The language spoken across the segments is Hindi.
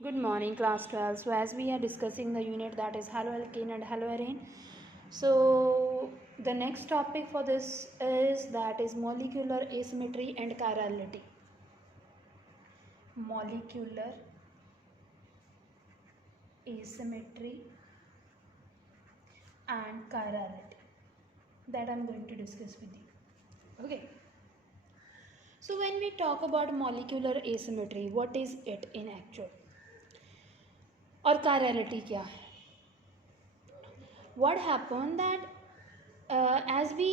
Good morning, class 12. So, as we are discussing the unit that is haloalkane and haloarene, so the next topic for this is that is molecular asymmetry and chirality. Molecular asymmetry and chirality that I am going to discuss with you. Okay. So, when we talk about molecular asymmetry, what is it in actual? और chirality क्या है? What happened that as we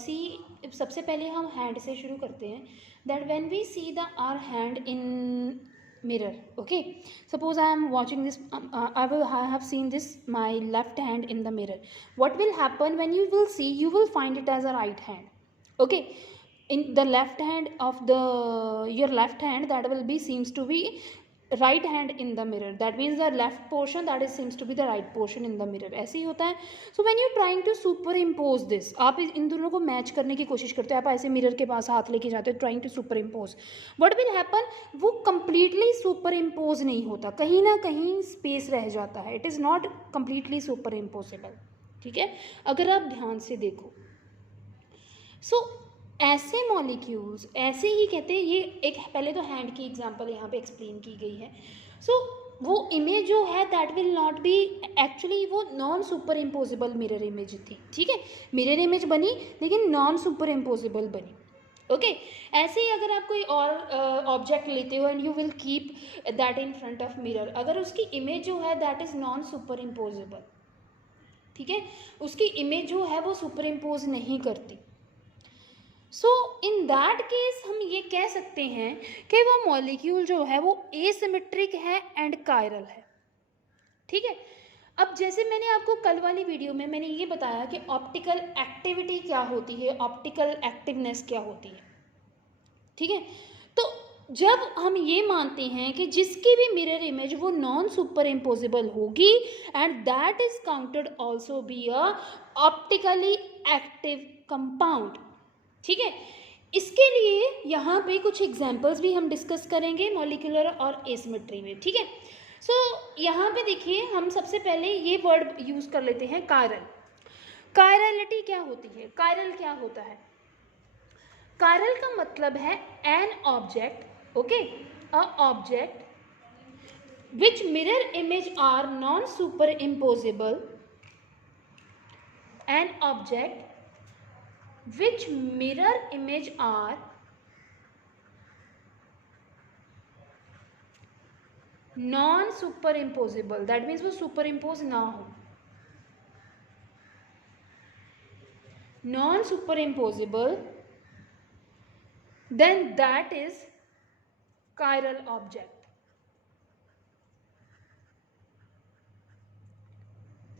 see, सबसे पहले हम हैंड से शुरू करते हैं. That when we see the our hand in mirror, okay, suppose I am watching this, I have seen this my left hand in the mirror. What will happen when you will see, you will find it as a right hand, okay. In the left hand of the your left hand, that will be seems to be right hand in the mirror. That means the left portion that is seems to be the right portion in the mirror. ऐसे ही होता है. So when you trying to superimpose this, आप इन दोनों को मैच करने की कोशिश करते हो, आप ऐसे मिरर के पास हाथ लेके जाते हो trying to superimpose. What will happen? वो completely superimpose नहीं होता, कहीं ना कहीं space रह जाता है. It is not completely superimposable. ठीक है, अगर आप ध्यान से देखो. So ऐसे मॉलिक्यूल्स ऐसे ही कहते हैं. ये एक पहले तो हैंड की एग्जांपल यहाँ पे एक्सप्लेन की गई है. सो वो इमेज जो है that will not be actually, वो non super imposable mirror image थी. ठीक है, मिरर इमेज बनी लेकिन नॉन सुपर इम्पोजिबल बनी. ओके ऐसे ही अगर आप कोई और ऑब्जेक्ट लेते हो and you will keep that in front of mirror, अगर उसकी इमेज जो है that is non super impossible, ठीक है, उसकी इमेज जो है वो सुपर इम्पोज नहीं करती. सो इन दैट केस हम ये कह सकते हैं कि वो मॉलिक्यूल जो है वो एसिमेट्रिक है एंड कायरल है. ठीक है, अब जैसे मैंने आपको कल वाली वीडियो में मैंने ये बताया कि ऑप्टिकल एक्टिविटी क्या होती है, ऑप्टिकल एक्टिवनेस क्या होती है. ठीक है, तो जब हम ये मानते हैं कि जिसकी भी मिरर इमेज वो नॉन सुपर इम्पोजिबल होगी and that is counted also be a optically active compound. ठीक है, इसके लिए यहाँ पे कुछ एग्जांपल्स भी हम डिस्कस करेंगे मॉलिक्यूलर और एसिमेट्री में. ठीक है, सो यहाँ पे देखिए हम सबसे पहले ये वर्ड यूज कर लेते हैं कायरल. कायरलिटी क्या होती है, कायरल क्या होता है? कायरल का मतलब है an object, okay, a object which mirror image are non super imposable, an object which mirror image are non superimposable. that means वो superimpose ना हो, non superimposable, then that is chiral object.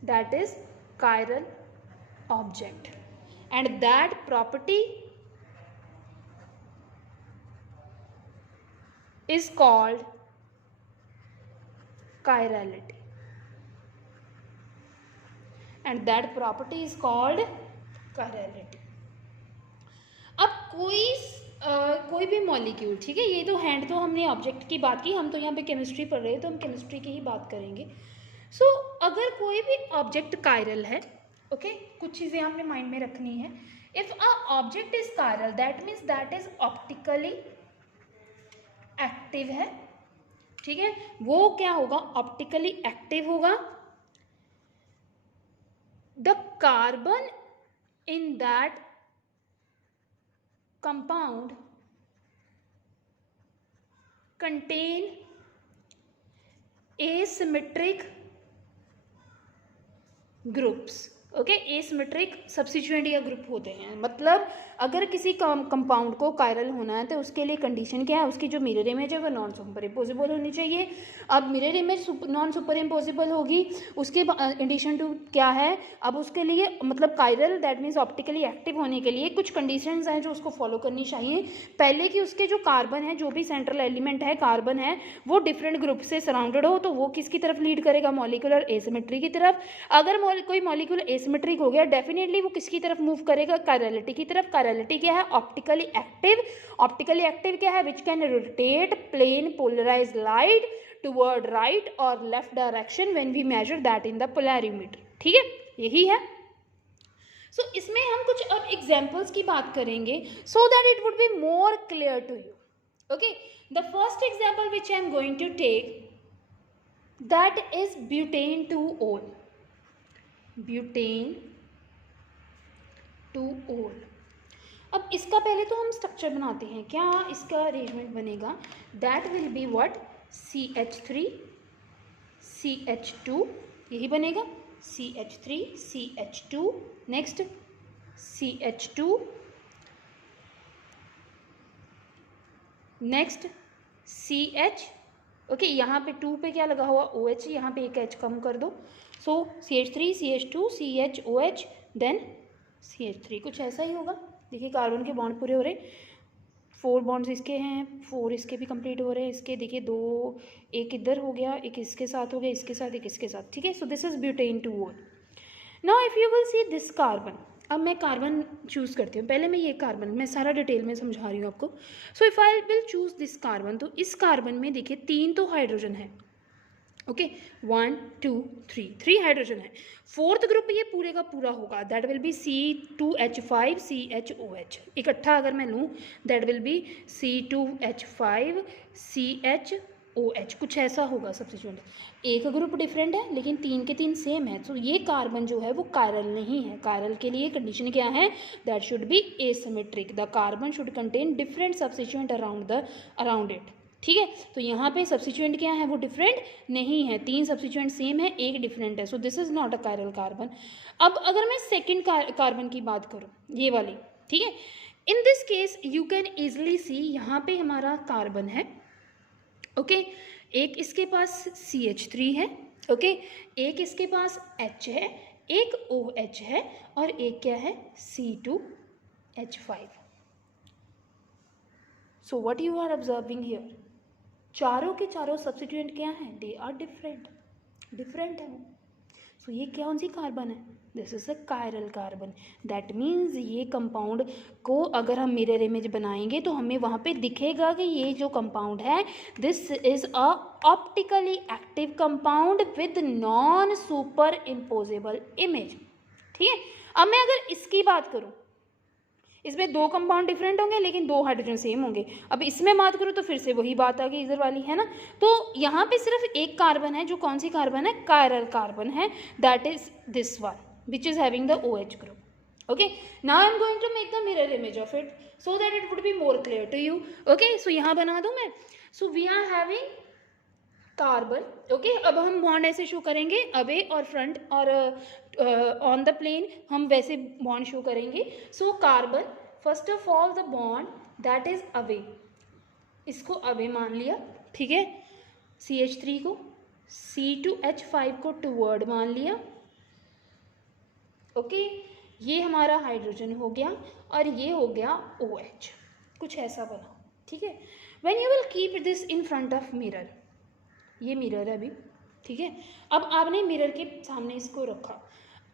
that is chiral object and that property is called chirality, and that property is called chirality. अब कोई भी मॉलिक्यूल, ठीक है, ये तो हैंड तो हमने ऑब्जेक्ट की बात की, हम तो यहाँ पे केमिस्ट्री पढ़ रहे हैं तो हम केमिस्ट्री की ही बात करेंगे. सो अगर कोई भी ऑब्जेक्ट कायरल है, ओके, कुछ चीज़ें आपने माइंड में रखनी है. If a object is chiral that means that is optically active है. ठीक है, वो क्या होगा, ऑप्टिकली एक्टिव होगा. The carbon in that compound contain asymmetric groups. Okay, asymmetric substituent या ग्रुप होते हैं. मतलब अगर किसी कंपाउंड को कायरल होना है तो उसके लिए कंडीशन क्या है, उसकी जो मिरर इमेज है वो नॉन सुपर इम्पोजिबल होनी चाहिए. अब mirror image non super imposable होगी, उसके कंडीशन टू क्या है, अब उसके लिए मतलब chiral that means optically active होने के लिए कुछ कंडीशंस हैं जो उसको फॉलो करनी चाहिए. पहले कि उसके जो कार्बन है, जो भी सेंट्रल एलिमेंट है कार्बन है, वो डिफरेंट ग्रुप से सराउंडेड हो, तो वो किसकी तरफ लीड करेगा, मॉलिक्यूलर एसिमेट्री की तरफ. अगर कोई मॉलिक्यूल एसिमेट्रिक हो गया डेफिनेटली वो किसकी तरफ मूव करेगा, कायरलिटी की तरफ. कायरलिटी क्या है, ऑप्टिकली एक्टिव. ऑप्टिकली एक्टिव क्या है, which can rotate plane polarise light toward right और left direction when we measure that in the polarimeter. ठीक है, यही है। सो इसमें हम कुछ अब एग्जाम्पल्स की बात करेंगे so that it would be more clear to you. Okay, the first example which I am going to take that is butane 2-ol, butane 2-ol। अब इसका पहले तो हम स्ट्रक्चर बनाते हैं, क्या इसका अरेंजमेंट बनेगा, that will be what, CH3 CH2, यही बनेगा, CH3 CH2, next CH2, next CH, okay, यहाँ पे 2 पे क्या लगा हुआ, OH, यहाँ पे एक H कम कर दो, सो CH3 CH2 CHOH then CH3, कुछ ऐसा ही होगा। देखिए कार्बन के बॉन्ड पूरे हो रहे, 4 बॉन्ड्स इसके हैं, 4 इसके भी कंप्लीट हो रहे हैं, इसके देखिए 2, एक इधर हो गया, एक इसके साथ हो गया, इसके साथ, एक इसके साथ। ठीक है, सो this is butane 2-ol। Now if you will see this carbon, अब मैं कार्बन चूज़ करती हूँ, पहले मैं ये कार्बन, मैं सारा डिटेल में समझा रही हूँ आपको। So if I will choose this carbon, तो इस कार्बन में देखिए 3 तो हाइड्रोजन है, ओके, 1 2 3 हाइड्रोजन है। फोर्थ ग्रुप ये पूरे का पूरा होगा, that will B C2H5 CHOH, इकट्ठा अगर मैं लूँ that will B C2H5 CHOH, कुछ ऐसा होगा सब्स्टिट्यूएंट। एक ग्रुप डिफरेंट है लेकिन 3 के 3 सेम है, तो ये कार्बन जो है वो कायरल नहीं है। कायरल के लिए कंडीशन क्या है, that should B asymmetric, the carbon should contain different substituent around it. ठीक है, तो यहाँ पे सब्स्टिट्यूएंट क्या है, वो डिफरेंट नहीं है, 3 सब्स्टिट्यूएंट सेम है, एक डिफरेंट है, सो this is not a chiral carbon. अब अगर मैं सेकेंड कार्बन की बात करूँ, ये वाली, ठीक है, in this case you can easily see, यहाँ पे हमारा कार्बन है, ओके, एक इसके पास CH3 है, ओके, एक इसके पास H है, एक OH है, और एक क्या है, C2H5। So what you are observing here, चारों के चारों सब्स्टिट्यूएंट क्या हैं, दे आर डिफरेंट है। सो ये कौन सी कार्बन है, this is a chiral carbon. That means ये कंपाउंड को अगर हम मिरर इमेज बनाएंगे तो हमें वहाँ पे दिखेगा कि ये जो कंपाउंड है this is a optically active compound with non super imposable image. ठीक है, अब मैं अगर इसकी बात करूँ, इसमें 2 कंपाउंड डिफरेंट होंगे लेकिन 2 हाइड्रोजन सेम होंगे। अब इसमें बात करूँ तो फिर से वही बात आ गई इधर वाली, है ना। तो यहाँ पे सिर्फ एक कार्बन है, जो कौन सी कार्बन है, कायरल कार्बन है, that is this one which is having the OH group. Okay, now I am going to make the mirror image of it so that it would be more clear to you. Okay, so यहाँ बना दूँ मैं, so we are having carbon. Okay, अब हम बॉन्ड ऐसे शो करेंगे, अवे और फ्रंट, और ऑन द प्लेन हम वैसे बॉन्ड शो करेंगे। So carbon, first of all the bond that is away, इसको अवे मान लिया, ठीक है, CH3 को, C2H5 को टुवर्ड मान लिया, ओके, ये हमारा हाइड्रोजन हो गया और ये हो गया OH, कुछ ऐसा बना। ठीक है, when you will keep this in front of mirror, ये मिरर है अभी, ठीक है, अब आपने मिरर के सामने इसको रखा,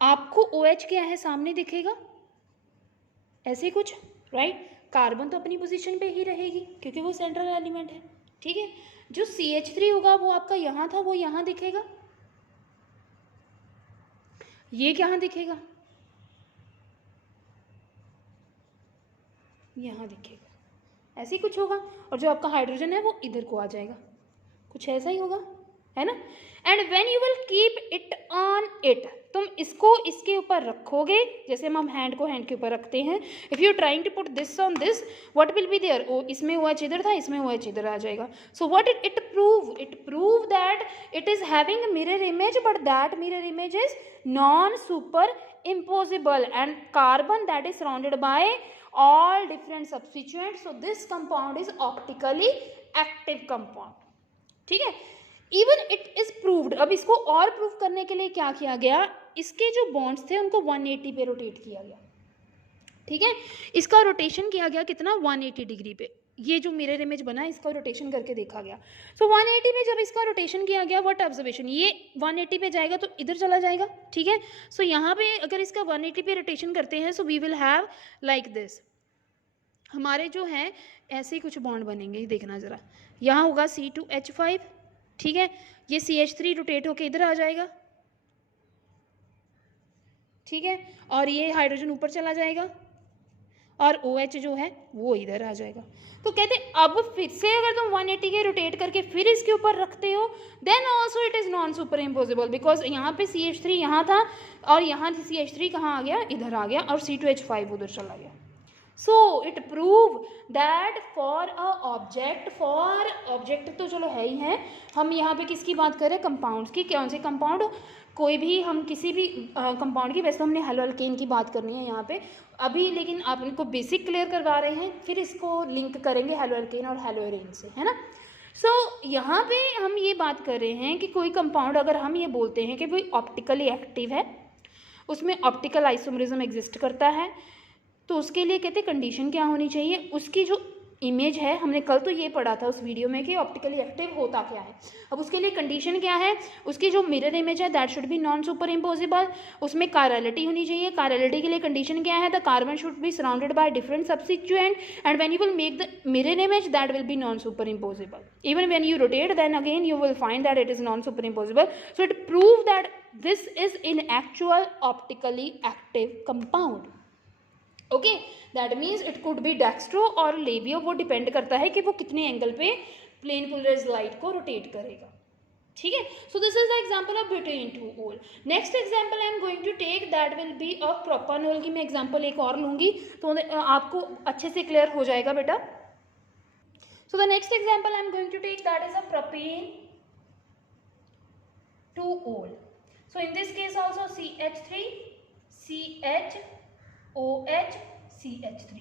आपको OH क्या है सामने दिखेगा, ऐसे कुछ, राइट। कार्बन तो अपनी पोजीशन पे ही रहेगी क्योंकि वो सेंट्रल एलिमेंट है। ठीक है, जो CH3 होगा वो आपका यहाँ था, वो यहाँ दिखेगा, ये कहाँ दिखेगा, यहाँ दिखेगा, ऐसे ही कुछ होगा, और जो आपका हाइड्रोजन है वो इधर को आ जाएगा, कुछ ऐसा ही होगा, है ना। And when you will keep it on it, तुम इसको इसके ऊपर रखोगे, जैसे हम हैंड को हैंड के ऊपर रखते हैं। If you trying to put this on this, what will be there, ओ इसमें OH इधर था, इसमें OH इधर आ जाएगा। So what it prove that it is having mirror image, but that mirror image is non super impossible and carbon that is surrounded by all different substituents, so this compound is optically active compound. ठीक है, इवन इट इज प्रूव्ड। अब इसको और प्रूव करने के लिए क्या किया गया, इसके जो बॉन्ड्स थे उनको 180 पे रोटेट किया गया। ठीक है, इसका रोटेशन किया गया कितना, 180 डिग्री पे, ये जो मिरर इमेज बना इसका रोटेशन करके देखा गया। सो 180 में जब इसका रोटेशन किया गया, व्हाट ऑब्जर्वेशन, ये 180 पे जाएगा तो इधर चला जाएगा। ठीक है, सो यहाँ पे अगर इसका 180 पे रोटेशन करते हैं, so we will have like this, हमारे जो है ऐसे ही कुछ बॉन्ड बनेंगे, देखना ज़रा, यहाँ होगा C2H5, ठीक है, ये CH3 रोटेट होके इधर आ जाएगा, ठीक है, और ये हाइड्रोजन ऊपर चला जाएगा और OH जो है वो इधर आ जाएगा। तो कहते अब फिर से अगर तुम 180 के रोटेट करके फिर इसके ऊपर रखते हो, then also it is non super imposable, because यहाँ पे CH3 यहाँ था और यहाँ CH3 कहाँ आ गया, इधर आ गया, और C2H5 उधर चला गया। So it prove that for a object, for object तो चलो है ही है, हम यहाँ पे किसकी बात कर रहे हैं, कंपाउंड्स की। कौन से कंपाउंड, कोई भी, हम किसी भी कंपाउंड की, वैसे हमने हेलो अल्केन की बात करनी है यहाँ पे अभी, लेकिन आप इनको बेसिक क्लियर करवा रहे हैं, फिर इसको लिंक करेंगे हेलो अल्केन और हेलो एरेन से, है ना। सो यहाँ पे हम ये बात कर रहे हैं कि कोई कंपाउंड अगर हम ये बोलते हैं कि भाई ऑप्टिकली एक्टिव है, उसमें ऑप्टिकल आइसोमरिज्म एग्जिस्ट करता है, तो उसके लिए कहते हैं कंडीशन क्या होनी चाहिए, उसकी जो इमेज है, हमने कल तो ये पढ़ा था उस वीडियो में कि ऑप्टिकली एक्टिव होता क्या है, अब उसके लिए कंडीशन क्या है, उसकी जो मिरर इमेज है that should be non super impossible, उसमें कायरलिटी होनी चाहिए। कायरलिटी के लिए कंडीशन क्या है, the carbon should be surrounded by different substituent and when you will make the mirror image that will be non super impossible, even when you rotate then again you will find that it is non super impossible. So it proved that this is in actual optically active compound. Okay, that means it could B dextro और लेबियो, वो डिपेंड करता है कि वो कितने एंगल पे प्लेन पोलराइज्ड लाइट को रोटेट करेगा, ठीक है। सो this is the example of butane 2 ओल। Next example I am going to take that will B of propanol की मैं एग्जांपल एक और लूँगी तो आपको अच्छे से क्लियर हो जाएगा बेटा। So the next example I am going to take that is a propane 2 ol. So in this case also CH3 CH OH CH3।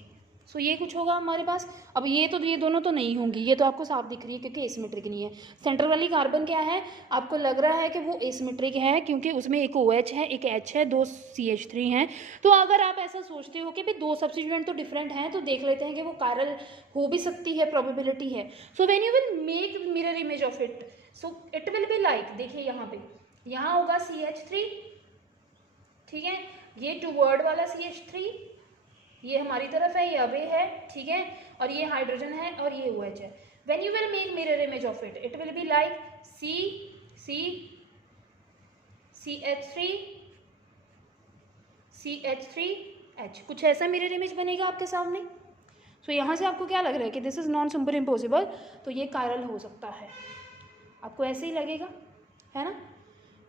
So ये कुछ होगा हमारे पास। अब ये दोनों तो नहीं होंगी, ये तो आपको साफ दिख रही है क्योंकि एसिमेट्रिक नहीं है। सेंटर वाली कार्बन क्या है, आपको लग रहा है कि वो एसिमेट्रिक है क्योंकि उसमें एक OH है, एक H है, 2 CH3 हैं। तो अगर आप ऐसा सोचते हो कि भाई दो सब्स्टिट्यूएंट तो डिफरेंट हैं, तो देख लेते हैं कि वो कायरल हो भी सकती है, प्रोबेबिलिटी है। So when you will make mirror image of it, so it will be like, देखिए यहाँ होगा CH3, ठीक है, ये टूवर्ड वाला CH3, ये हमारी तरफ है, ये अवे है, ठीक है, और ये हाइड्रोजन है और ये OH है। When you will make mirror image of it, it will be like CH3 CH3H, कुछ ऐसा मिरर इमेज बनेगा आपके सामने। सो यहाँ से आपको क्या लग रहा है कि this is non super imposable, तो ये कायरल हो सकता है, आपको ऐसे ही लगेगा, है ना,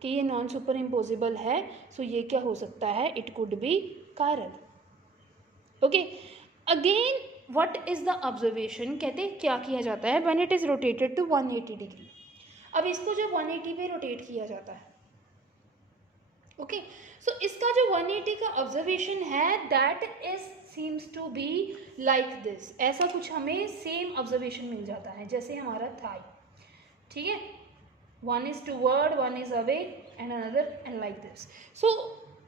कि ये नॉन सुपर इम्पोजिबल है। सो ये क्या हो सकता है, it could be chiral. Okay, again what is the observation, कहते क्या किया जाता है when it is rotated to 180 degree. अब इसको जब 180 पे रोटेट किया जाता है, ओके, सो इसका जो 180 का ऑब्जर्वेशन है that is seems to be like this, ऐसा कुछ हमें सेम ऑब्जर्वेशन मिल जाता है जैसे हमारा थाई, ठीक है, one is toward, one is away and another and like this. So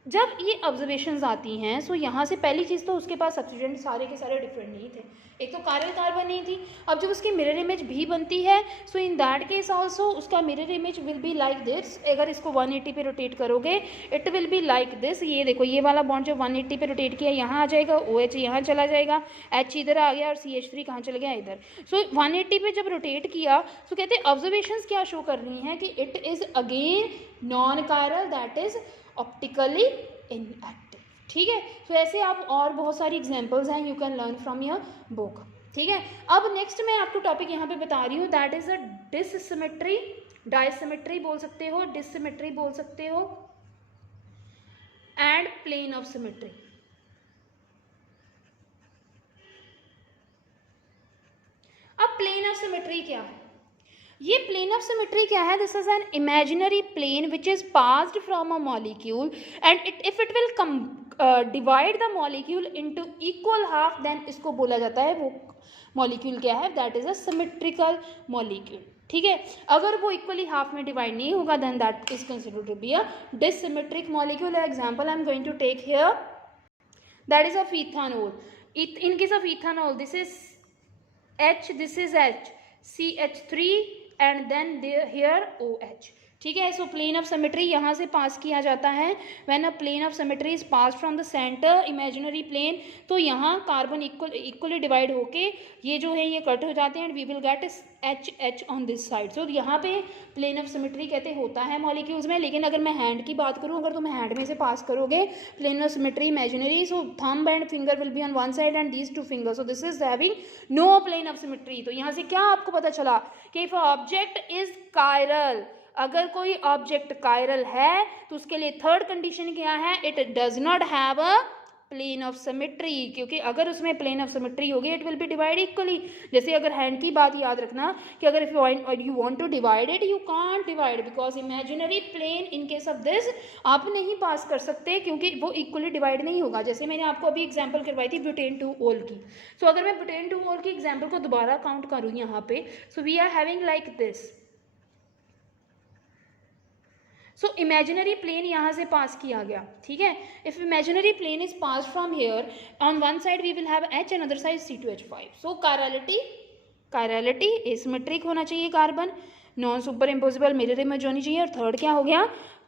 जब ये ऑब्जर्वेशंस आती हैं, सो यहाँ से पहली चीज़ तो उसके पास सब्स्टिट्यूएंट सारे के सारे डिफरेंट नहीं थे, एक तो कायरल कार्बन नहीं थी। अब जब उसकी मिरर इमेज भी बनती है, so in that case also उसका mirror image will be like this. अगर इसको 180 पे रोटेट करोगे it will B like this. ये देखो, ये वाला बॉन्ड जब 180 पे रोटेट किया यहाँ आ जाएगा, OH यहाँ चला जाएगा, H इधर आ गया और CH3 कहाँ चल गया, इधर। सो 180 पे जब रोटेट किया, सो कहते हैं ऑब्जर्वेशंस क्या शो कर रही हैं कि it is again non chiral, that is optically inactive, ठीक है। तो ऐसे आप और बहुत सारी एग्जांपल्स हैं, you can learn from your book, ठीक है। अब नेक्स्ट मैं आपको टॉपिक यहाँ पे बता रही हूँ, दैट इज अ डिससिमेट्री, डायसिमेट्री बोल सकते हो, डिससिमेट्री बोल सकते हो, एंड प्लेन ऑफ सिमेट्री। अब प्लेन ऑफ सिमेट्री क्या है, ये प्लेन ऑफ सिमेट्री क्या है, this is an imaginary plane which is passed from a molecule and if it will divide the molecule into equal half, then इसको बोला जाता है, वो मॉलिक्यूल क्या है, that is a symmetrical molecule, ठीक है। अगर वो इक्वली हाफ में डिवाइड नहीं होगा then that is considered to be a dissymmetric molecule. Example I am going to take here, that is of ethanol. In case of ethanol this is H, this is H, CH3 and then here OH, ठीक है। सो प्लेन ऑफ सिमेट्री यहाँ से पास किया जाता है। When a plane of symmetry is pass from the centre imaginary plane, तो यहाँ कार्बन इक्वली डिवाइड होके ये जो है ये कट हो जाते हैं and we will get H H on this side. So यहाँ पे प्लेन ऑफ सिमेट्री कहते होता है मॉलिक्यूल्स में। लेकिन अगर मैं हैंड की बात करूँ, अगर तुम हैंड में से पास करोगे plane of symmetry imaginary, so thumb and finger will be on one side and these two finger, so this is having no plane of symmetry. तो यहाँ से क्या आपको पता चला कि इफ ऑब्जेक्ट इज कायरल, अगर कोई ऑब्जेक्ट कायरल है तो उसके लिए थर्ड कंडीशन क्या है, it does not have a plane of symmetry, क्योंकि अगर उसमें प्लेन ऑफ सिमेट्री होगी it will be divide equally. जैसे अगर हैंड की बात याद रखना कि अगर if you want to divide it, you can't divide because imaginary plane in case of this आप नहीं पास कर सकते क्योंकि वो इक्वली डिवाइड नहीं होगा। जैसे मैंने आपको अभी एग्जांपल करवाई थी ब्यूटेन 2-ओल की। सो अगर मैं ब्यूटेन 2-ओल की एग्जाम्पल को दोबारा काउंट करूँ यहाँ पे, so we are having like this. So imaginary plane यहाँ से पास किया गया, ठीक है। If imaginary plane is pass from here, on one side we will have H and other side C2H5। So chirality asymmetric होना चाहिए carbon, non super imposable mirror image होनी चाहिए, और थर्ड क्या हो गया,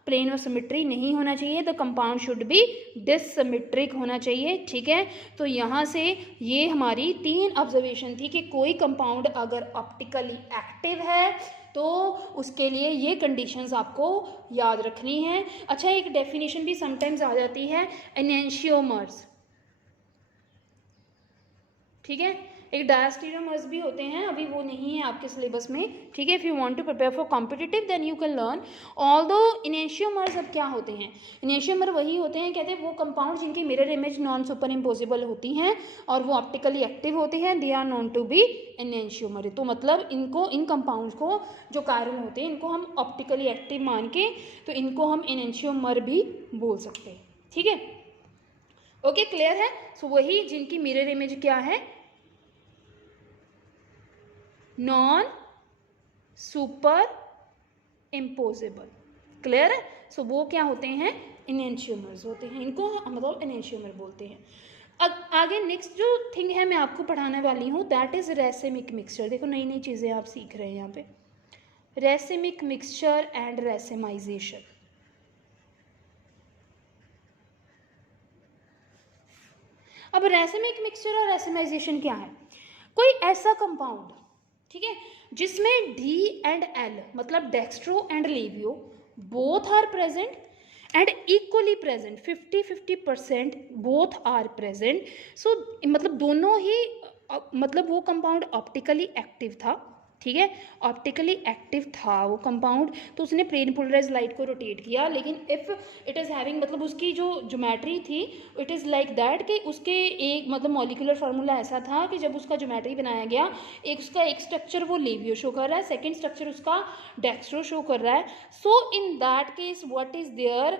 प्लेन ऑफ सिमेट्री नहीं होना चाहिए, द कंपाउंड शुड बी डिससिमेट्रिक होना चाहिए, ठीक है। तो यहाँ से ये हमारी 3 ऑब्जर्वेशन थी कि कोई कंपाउंड अगर ऑप्टिकली एक्टिव है तो उसके लिए ये कंडीशंस आपको याद रखनी है। अच्छा, एक डेफिनेशन भी समटाइम्स आ जाती है, एनेंशियोमर्स, ठीक है। एक डायस्टेरियोमर्स भी होते हैं, अभी वो नहीं है आपके सिलेबस में, ठीक है। If you want to prepare for competitive then you can learn. Although enantiomers अब क्या होते हैं, इनेंशियोमर वही होते हैं, कहते हैं वो कंपाउंड जिनकी mirror image non super impossible होती हैं और वो ऑप्टिकली एक्टिव होती हैं, they are known to be enantiomer. तो मतलब इनको, इन कंपाउंड्स को जो कायरल होते हैं इनको हम ऑप्टिकली एक्टिव मान के तो इनको हम इनेंशियोमर भी बोल सकते हैं, ठीक है। ओके, क्लियर है। सो वही जिनकी मिरर इमेज क्या है, नॉन सुपर इम्पोजिबल, क्लियर है। सो वो क्या होते हैं, इनेंशियोमर्स होते हैं, इनको मतलब इनेंशियोमर बोलते हैं। आगे नेक्स्ट जो थिंग है मैं आपको पढ़ाने वाली हूँ दैट इज रेसिमिक मिक्सचर। देखो नई नई चीज़ें आप सीख रहे हैं यहाँ पे, रेसिमिक मिक्सचर एंड रेसिमाइजेशन। अब रेसिमिक मिक्सचर और रेसिमाइजेशन क्या है, कोई ऐसा कंपाउंड, ठीक है, जिसमें D एंड L मतलब dextro and levo both are present and equally present, 50-50% both are present. So मतलब दोनों ही, मतलब वो कंपाउंड ऑप्टिकली एक्टिव था, ठीक है, ऑप्टिकली एक्टिव था वो कंपाउंड, तो उसने प्लेन पोलराइज लाइट को रोटेट किया। लेकिन इफ़ इट इज़ हैविंग, मतलब उसकी जो ज्योमेट्री थी इट इज़ लाइक दैट कि उसके एक मतलब मॉलिक्यूलर फार्मूला ऐसा था कि जब उसका ज्योमेट्री बनाया गया, उसका एक स्ट्रक्चर वो लेवियो शो कर रहा है, सेकेंड स्ट्रक्चर उसका डेक्स्ट्रो शो कर रहा है। So in that case what is there,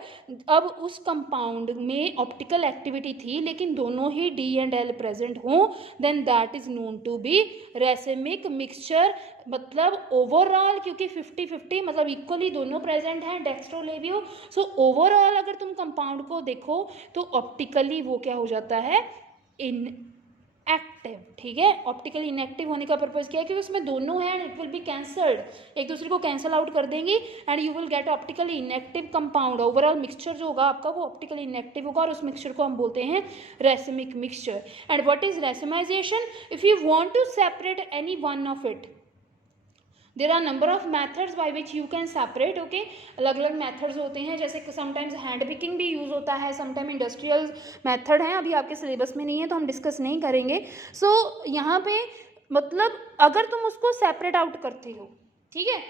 अब उस कंपाउंड में ऑप्टिकल एक्टिविटी थी लेकिन दोनों ही D एंड L प्रेजेंट हों, then that is known to be racemic mixture. मतलब ओवरऑल क्योंकि 50-50 मतलब इक्वली दोनों प्रेजेंट हैं डेक्स्ट्रो लेवियो, सो ओवरऑल अगर तुम कंपाउंड को देखो तो ऑप्टिकली वो क्या हो जाता है, इनएक्टिव, ठीक है। ऑप्टिकली इनएक्टिव होने का पर्पज क्या है कि उसमें दोनों हैं and it will be cancelled, एक दूसरे को कैंसल आउट कर देंगी and you will get optically inactive compound. Overall mixture जो होगा आपका वो ऑप्टिकली इनएक्टिव होगा और उस मिक्सचर को हम बोलते हैं racemic mixture. And what is racemization, if you want to separate any one of it, there are number of methods by which you can separate, okay. अलग अलग मैथड्स होते हैं, जैसे समटाइम्स हैंड पिकिंग भी यूज़ होता है, समटाइम इंडस्ट्रियल मैथड है, अभी आपके सिलेबस में नहीं है तो हम डिस्कस नहीं करेंगे। सो यहाँ पे मतलब अगर तुम उसको सेपरेट आउट करते हो, ठीक है,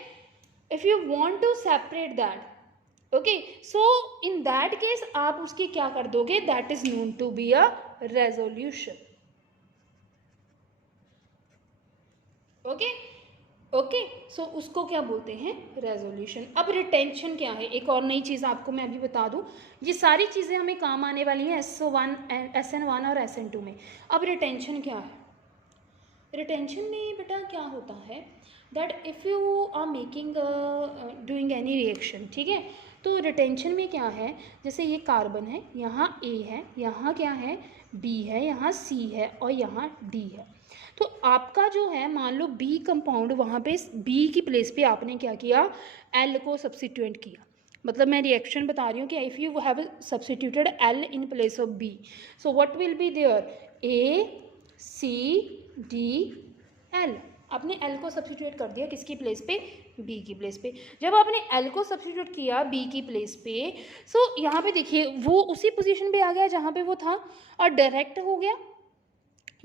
if you want to separate that, okay, so in that case आप उसकी क्या कर दोगे, that is known to be a resolution, okay okay. सो उसको क्या बोलते हैं, रेजोल्यूशन। अब रिटेंशन क्या है, एक और नई चीज़ आपको मैं अभी बता दूं, ये सारी चीज़ें हमें काम आने वाली हैं SO1 SN1 और SN2 में। अब रिटेंशन क्या है, रिटेंशन में बेटा क्या होता है that if you are making doing any reaction, ठीक है, तो रिटेंशन में क्या है, जैसे ये कार्बन है, यहाँ A है, यहाँ क्या है B है, यहाँ C है और यहाँ D है। तो आपका जो है मान लो बी कंपाउंड, वहाँ पे बी की प्लेस पे आपने क्या किया, एल को सब्सिट्यूट किया। मतलब मैं रिएक्शन बता रही हूँ कि if you have substituted L in place of B, so what will be there, A C D L. आपने एल को सब्सिट्यूट कर दिया किसकी प्लेस पे, बी की प्लेस पे। जब आपने एल को सब्सिट्यूट किया बी की प्लेस पे, सो यहाँ पे देखिए वो उसी पोजीशन पे आ गया जहाँ पे वो था और डायरेक्ट हो गया,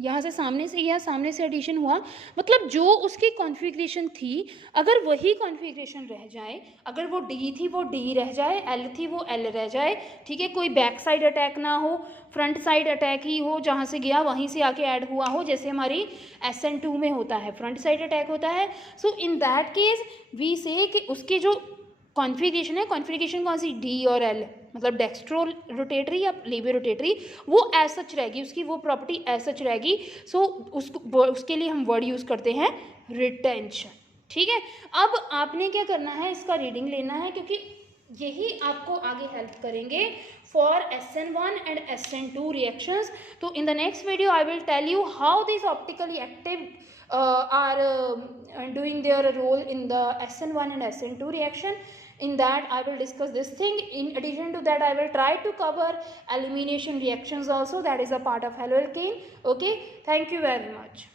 यहाँ से सामने से गया, सामने से एडिशन हुआ। मतलब जो उसकी कॉन्फ़िगरेशन थी अगर वही कॉन्फ़िगरेशन रह जाए, अगर वो डी थी वो डी रह जाए, एल थी वो एल रह जाए, ठीक है, कोई बैक साइड अटैक ना हो, फ्रंट साइड अटैक ही हो, जहाँ से गया वहीं से आके ऐड हुआ हो, जैसे हमारी SN2 में होता है फ्रंट साइड अटैक होता है। So in that case we से कि उसकी जो कॉन्फ़िगरेशन है, कॉन्फ़िगरेशन कौन सी, डी और एल, मतलब डेक्स्ट्रो रोटेटरी या लेबो रोटेटरी, वो एज सच रहेगी, उसकी वो प्रॉपर्टी एज सच रहेगी। सो उसके लिए हम वर्ड यूज़ करते हैं रिटेंशन, ठीक है। अब आपने क्या करना है, इसका रीडिंग लेना है, क्योंकि यही आपको आगे हेल्प करेंगे for SN1 and SN2 reactions. तो in the next video I will tell you how this optically active are doing their role in the SN1 and SN2 reaction. In that I will discuss this thing. In addition to that I will try to cover elimination reactions also, that is a part of haloalkane. Okay, thank you very much.